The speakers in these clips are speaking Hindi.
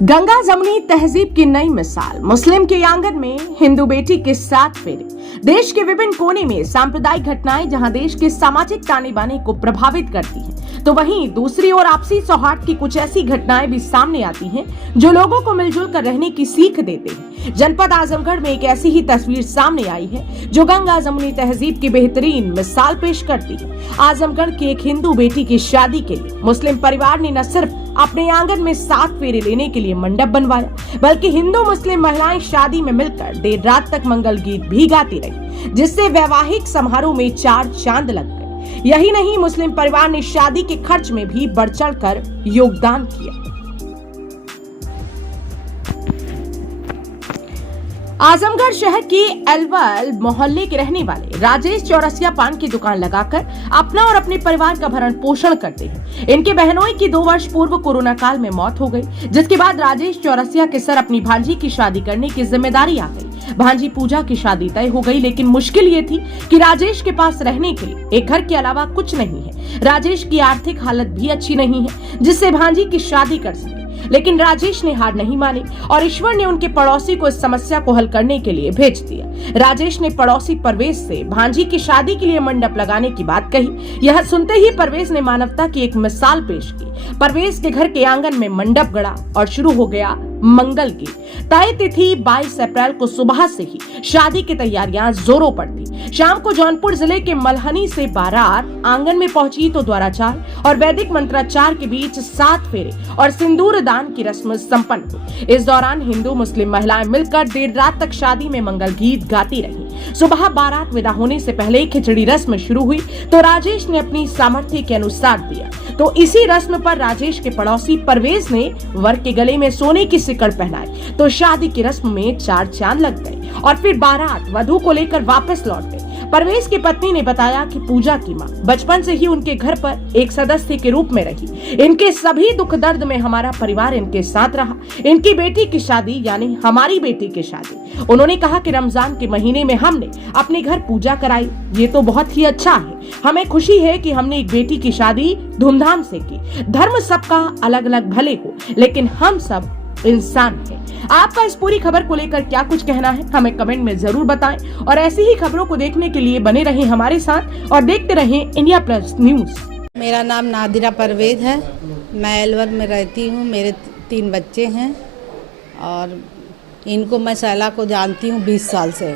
गंगा जमुनी तहजीब की नई मिसाल। मुस्लिम के आंगन में हिंदू बेटी के 7 फेरे। देश के विभिन्न कोने में सांप्रदायिक घटनाएं जहां देश के सामाजिक ताने बाने को प्रभावित करती हैं, तो वहीं दूसरी ओर आपसी सौहार्द की कुछ ऐसी घटनाएं भी सामने आती हैं जो लोगों को मिलजुल कर रहने की सीख देते हैं। जनपद आजमगढ़ में एक ऐसी ही तस्वीर सामने आई है जो गंगा जमुनी तहजीब की बेहतरीन मिसाल पेश करती है। आजमगढ़ की एक हिंदू बेटी की शादी के लिए मुस्लिम परिवार ने न सिर्फ अपने आंगन में 7 फेरे लेने के लिए मंडप बनवाया, बल्कि हिंदू मुस्लिम महिलाएं शादी में मिलकर देर रात तक मंगल गीत भी गाती रही, जिससे वैवाहिक समारोह में 4 चांद लग गए। यही नहीं, मुस्लिम परिवार ने शादी के खर्च में भी बढ़ चढ़ कर योगदान किया। आजमगढ़ शहर के अलवल मोहल्ले के रहने वाले राजेश चौरसिया पान की दुकान लगाकर अपना और अपने परिवार का भरण पोषण करते हैं। इनके बहनोई की 2 वर्ष पूर्व कोरोना काल में मौत हो गई, जिसके बाद राजेश चौरसिया के सर अपनी भांजी की शादी करने की जिम्मेदारी आ गई। भांजी पूजा की शादी तय हो गई, लेकिन मुश्किल ये थी कि राजेश के पास रहने के लिए एक घर के अलावा कुछ नहीं है। राजेश की आर्थिक हालत भी अच्छी नहीं है जिससे भांजी की शादी कर सके, लेकिन राजेश ने हार नहीं मानी और ईश्वर ने उनके पड़ोसी को इस समस्या को हल करने के लिए भेज दिया। राजेश ने पड़ोसी परवेश से भांजी की शादी के लिए मंडप लगाने की बात कही। यह सुनते ही परवेश ने मानवता की एक मिसाल पेश की। परवेश के घर के आंगन में मंडप गड़ा और शुरू हो गया मंगल गीत। तय तिथि 22 अप्रैल को सुबह से ही शादी की तैयारियां जोरों पर थी। शाम को जौनपुर जिले के मलहनी से बारात आंगन में पहुंची तो द्वाराचार और वैदिक मंत्राचार के बीच 7 फेरे और सिंदूर दान की रस्म संपन्न हुई। इस दौरान हिंदू मुस्लिम महिलाएं मिलकर देर रात तक शादी में मंगल गीत गाती रही। सुबह बारात विदा होने से पहले खिचड़ी रस्म शुरू हुई तो राजेश ने अपनी सामर्थ्य के अनुसार दिया। तो इसी रस्म पर राजेश के पड़ोसी परवेज ने वर के गले में सोने की सिकड़ पहनाई तो शादी की रस्म में 4 चांद लग गए और फिर बारात वधू को लेकर वापस लौट गई। परवेज की पत्नी ने बताया कि पूजा की मां बचपन से ही उनके घर पर एक सदस्य के रूप में रही। इनके सभी दुख दर्द में हमारा परिवार इनके साथ रहा। इनकी बेटी की शादी यानी हमारी बेटी की शादी, उन्होंने कहा कि रमजान के महीने में हमने अपने घर पूजा कराई। ये तो बहुत ही अच्छा है। हमें खुशी है कि हमने एक बेटी की शादी धूमधाम से की। धर्म सबका अलग अलग भले हो, लेकिन हम सब इंसान हैं। आपका इस पूरी खबर को लेकर क्या कुछ कहना है, हमें कमेंट में जरूर बताएं और ऐसी ही खबरों को देखने के लिए बने रहें हमारे साथ और देखते रहें इंडिया प्लस न्यूज। मेरा नाम नादिरा परवेज है। मैं अलवर में रहती हूँ। मेरे 3 बच्चे हैं और इनको मैं सैला को जानती हूँ 20 साल से।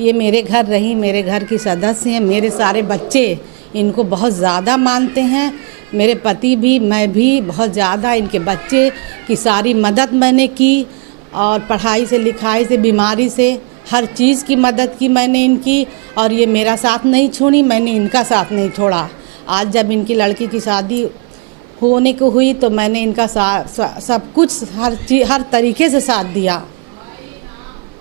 ये मेरे घर रही, मेरे घर की सदस्य हैं। मेरे सारे बच्चे इनको बहुत ज़्यादा मानते हैं। मेरे पति भी, मैं भी बहुत ज़्यादा इनके बच्चे की सारी मदद मैंने की और पढ़ाई से, लिखाई से, बीमारी से, हर चीज़ की मदद की मैंने इनकी। और ये मेरा साथ नहीं छोड़ी, मैंने इनका साथ नहीं छोड़ा। आज जब इनकी लड़की की शादी होने को हुई तो मैंने इनका सब कुछ हर तरीके से साथ दिया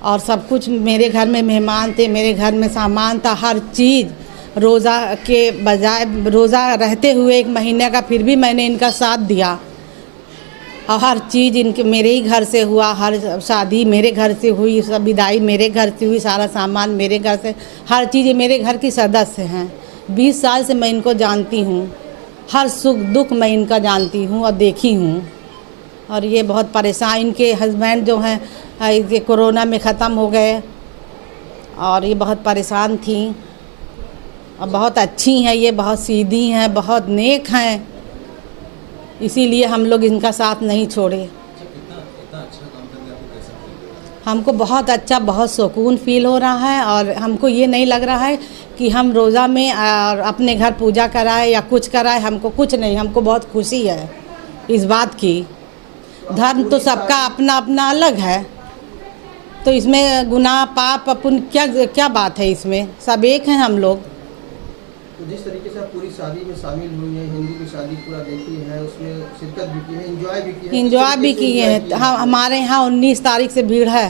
और सब कुछ। मेरे घर में मेहमान थे, मेरे घर में सामान था, हर चीज़। रोज़ा के बजाय रोज़ा रहते हुए 1 महीने का फिर भी मैंने इनका साथ दिया और हर चीज़ इनके मेरे ही घर से हुआ। हर शादी मेरे घर से हुई, सब विदाई मेरे घर से हुई, सारा सामान मेरे घर से, हर चीज़ मेरे घर की सदस्य हैं। 20 साल से मैं इनको जानती हूँ। हर सुख दुख मैं इनका जानती हूँ और देखी हूँ। और ये बहुत परेशान, इनके हस्बैंड जो हैं ये कोरोना में ख़त्म हो गए और ये बहुत परेशान थी और बहुत अच्छी हैं। ये बहुत सीधी हैं, बहुत नेक हैं, इसीलिए हम लोग इनका साथ नहीं छोड़े। हमको बहुत अच्छा, बहुत सुकून फील हो रहा है और हमको ये नहीं लग रहा है कि हम रोज़ा में और अपने घर पूजा कराए या कुछ कराए। हमको कुछ नहीं, हमको बहुत खुशी है इस बात की। धर्म तो सबका अपना अपना अलग है, तो इसमें गुनाह पाप अपन क्या बात है, इसमें सब एक हैं हम लोग। तो जिस तरीके से आप पूरी शादी में शामिल हुई हैं, हिंदू की शादी पूरा देखी है, उसमें शिरकत भी की है, एंजॉय भी किए हैं। हाँ, हमारे यहाँ 19 तारीख से भीड़ है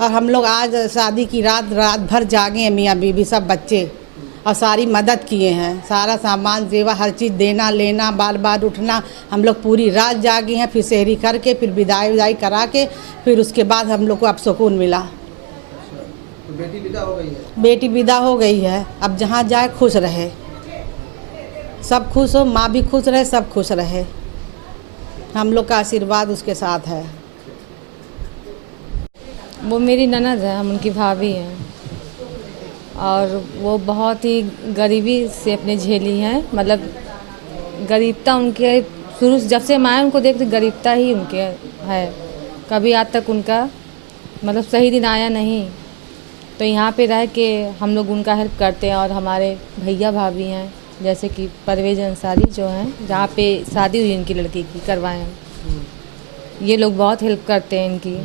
और हम लोग आज शादी की रात भर जागे हैं, मियाँ बीवी सब बच्चे, और सारी मदद किए हैं। सारा सामान जेवा हर चीज़ देना लेना, बार बार उठना। हम लोग पूरी रात जागे हैं, फिर सहरी करके, फिर विदाई करा के, फिर उसके बाद हम लोग को अब सुकून मिला। तो बेटी विदा हो गई है? बेटी विदा हो गई है। अब जहाँ जाए खुश रहे, सब खुश हो, माँ भी खुश रहे, सब खुश रहे। हम लोग का आशीर्वाद उसके साथ है। वो मेरी ननद है, हम उनकी भाभी हैं और वो बहुत ही गरीबी से अपने झेली हैं। मतलब गरीबता उनके शुरू से जब से हम आए उनको देखते गरीबता ही उनके है। कभी आज तक उनका मतलब सही दिन आया नहीं। तो यहाँ पे रह के हम लोग उनका हेल्प करते हैं और हमारे भैया भाभी हैं जैसे कि परवेज अंसारी जो हैं जहाँ पे शादी हुई इनकी लड़की की करवाएं, ये लोग बहुत हेल्प करते हैं इनकी।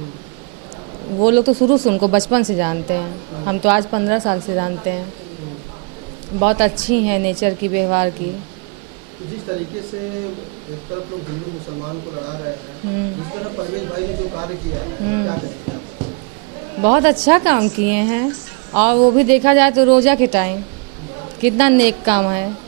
वो लोग तो शुरू से उनको बचपन से जानते हैं, हम तो आज 15 साल से जानते हैं। बहुत अच्छी हैं नेचर की, व्यवहार की। जिस तरीके से एक तरफ लोग हिंदू मुसलमान को लड़ा रहे हैं, जिस तरह परवेज भाई ने जो कार्य किया है, क्या कहेंगे आप? बहुत अच्छा काम किए हैं और वो भी देखा जाए तो रोज़ा के टाइम कितना नेक काम है।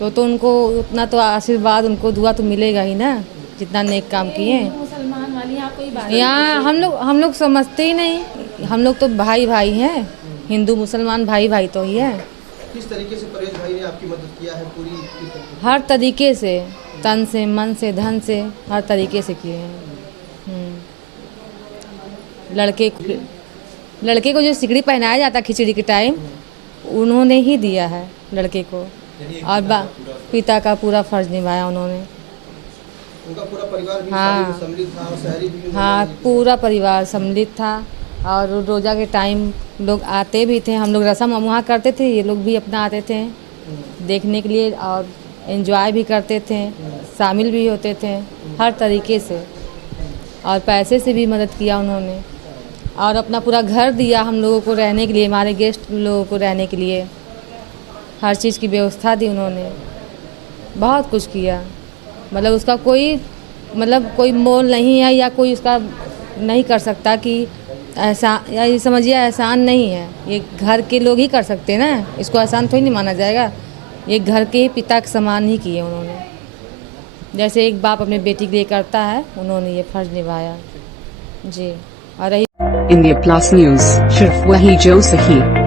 तो उनको उतना तो आशीर्वाद, उनको दुआ तो मिलेगा ही ना, जितना नेक काम किए। मुसलमान वाली यहाँ कोई बात यहाँ हम लोग समझते ही नहीं, हम लोग तो भाई भाई हैं, हिंदू मुसलमान भाई भाई तो ही है। किस तरीके से परवेज भाई ने आपकी मदद किया है पूरी? हर तरीके से, तन से, मन से, धन से, हर तरीके से किए हैं। लड़के को जो सिकड़ी पहनाया जाता है खिचड़ी के टाइम, उन्होंने ही दिया है लड़के को। और पिता का पूरा फर्ज निभाया उन्होंने। उनका पूरा परिवार भी हाँ। सम्मिलित था और शहरी भी। हाँ, पूरा परिवार सम्मिलित था और रोज़ा के टाइम लोग आते भी थे। हम लोग रस्म वहाँ करते थे, ये लोग भी अपना आते थे देखने के लिए और एंजॉय भी करते थे, शामिल भी होते थे हर तरीके से। और पैसे से भी मदद किया उन्होंने और अपना पूरा घर दिया हम लोगों को रहने के लिए, हमारे गेस्ट लोगों को रहने के लिए हर चीज़ की व्यवस्था दी उन्होंने। बहुत कुछ किया, मतलब उसका कोई मोल नहीं है या कोई उसका नहीं कर सकता कि ऐसा, या ये समझिए एहसान नहीं है, ये घर के लोग ही कर सकते हैं ना, इसको एहसान थोड़ी नहीं माना जाएगा। ये घर के पिता के समान ही किए उन्होंने, जैसे एक बाप अपने बेटी के लिए करता है, उन्होंने ये फर्ज निभाया जी। और रही इंडिया प्लस न्यूज, सिर्फ वही जो सही।